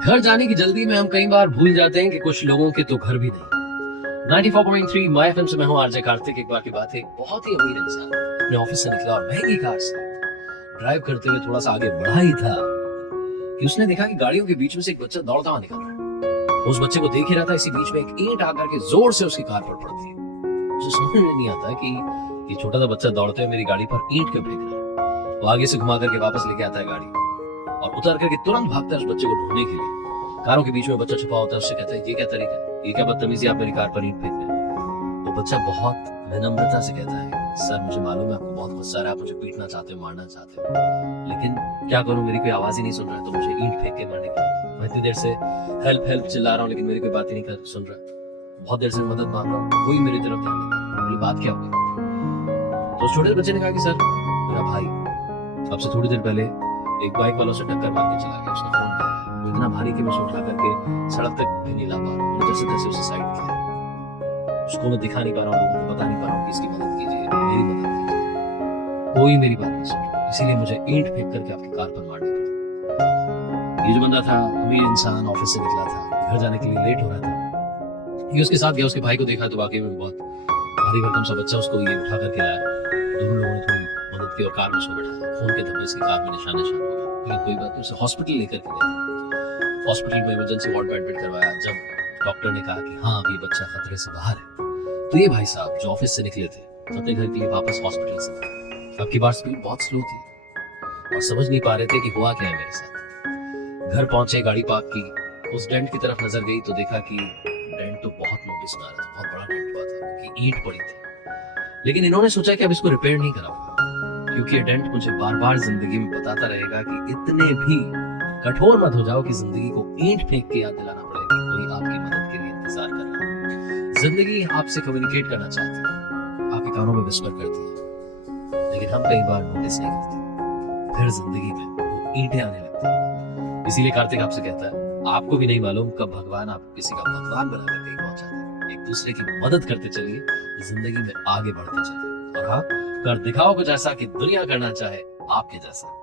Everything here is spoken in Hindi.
घर जाने की जल्दी में हम कई बार भूल जाते हैं कि कुछ लोगों के तो घर भी नहीं। 94.3 माय एफएम से मैं हूं आरजे कार्तिक। एक बार की बात है, एक बहुत ही अमीर इंसान अपने ऑफिस से निकला और महंगी कार से ड्राइव करते हुए थोड़ा सा आगे बढ़ा ही था कि उसने देखा कि गाड़ियों के बीच में से एक बच्चा दौड़ता हुआ निकल रहा है। उस बच्चे को देख ही रहा था, इसी बीच में एक ईंट आकर के जोर से उसकी कार पर पड़ती है। उसे समझ में नहीं आता कि ये छोटा सा बच्चा दौड़ते हुए मेरी गाड़ी पर ईंट क्यों फेंक रहा है। वो आगे से घुमा करके वापस लेके आता है गाड़ी और उतर करके तुरंत भागता है उस बच्चे को ढूंढने के लिए। कारों के बीच में बच्चा छुपा होता है, उससे कहता है ये क्या तरीका है, ये क्या बदतमीजी, आप मेरी कार पर ईंट फेंक रहे हैं। वो बच्चा बहुत विनम्रता से कहता है, सर मुझे मालूम है आपको बहुत गुस्सा है, आप मुझे पीटना चाहते हो, मारना चाहते हो, लेकिन क्या करूं, मेरी कोई आवाज ही नहीं सुन रहा है, तो मुझे ईंट फेंक के मारने पड़ेगा। मैं इतनी देर से हेल्प हेल्प चिल्ला रहा हूँ लेकिन मेरी कोई बात ही नहीं सुन रहा। बहुत देर से मदद मांग रहा हूँ, कोई मेरी तरफ ध्यान नहीं दे रहा। बोली बात क्या होगी? तो उस छोटे बच्चे ने कहा कि सर मेरा भाई अब से थोड़ी देर पहले एक बाइक वालों से टक्कर मार के चला गया, उसने फोन किया, वो इतना भारी कि मैं उसे उठा करके सड़क तक भी नहीं ला पा रहा हूँ, जैसे तैसे उसे साइड किया। उसको मैं दिखा नहीं पा रहा हूँ, लोगों को बता नहीं पा रहा हूँ कि इसकी मदद कीजिए, मेरी मदद कीजिए। कोई मेरी बात नहीं सुन रहा, इसीलिए मुझे ईंट फेंक करके आपकी कार पर मारनी पड़ी। ये जो बंदा था, अमीर इंसान, ऑफिस से निकला था, घर जाने के लिए लेट हो रहा था। ये उसके साथ गया, उसके भाई को देखा तो वाकई में बहुत भारी भरकम सा बच्चा उसको ये उठा करके लाया। दोनों लोगों ने थोड़ी मदद की और कार में उसको बैठाया। खून के धब्बे इसकी कार में निशान हो गया, लेकिन कोई बात नहीं, उसे हॉस्पिटल लेकर के गया। हॉस्पिटल में इमरजेंसी वार्ड में एडमिट करवाया। जब डॉक्टर ने कहा कि हाँ अब ये बच्चा खतरे से बाहर है, तो ये भाई साहब जो ऑफिस से निकले थे अपने घर के लिए वापस हॉस्पिटल से, आपकी बार स्पीड बहुत स्लो थी और समझ नहीं पा रहे थे कि हुआ क्या है मेरे साथ। घर पहुंचे, गाड़ी पार्क की, उस डेंट की तरफ नजर गई तो देखा कि डेंट तो बहुत नोटिस में आ रहा था, बहुत बड़ा डेंट हुआ था क्योंकि ईंट पड़ी थी। लेकिन इन्होंने सोचा कि अब इसको रिपेयर नहीं कराऊंगा क्योंकि ये डेंट मुझे बार बार जिंदगी में बताता रहेगा कि इतने भी कठोर मत हो जाओ कि जिंदगी को ईंट फेंक के याद दिलाना पड़े कि कोई आपकी मदद के लिए इंतजार कर रहा है। जिंदगी आपसे कम्युनिकेट करना चाहती है, आपके कानों में विस्पर करती है, लेकिन हम कई बार नोटिस नहीं करते, फिर जिंदगी में वो ईंटें आने लगती है। इसीलिए कार्तिक आपसे कहता है, आपको भी नहीं मालूम कब भगवान आपको किसी का भगवान बनाकर कहीं पहुंचाते हैं। एक दूसरे की मदद करते चलिए, जिंदगी में आगे बढ़ते चलिए और हाँ, कर दिखाओ कुछ ऐसा कि दुनिया करना चाहे आपके जैसा।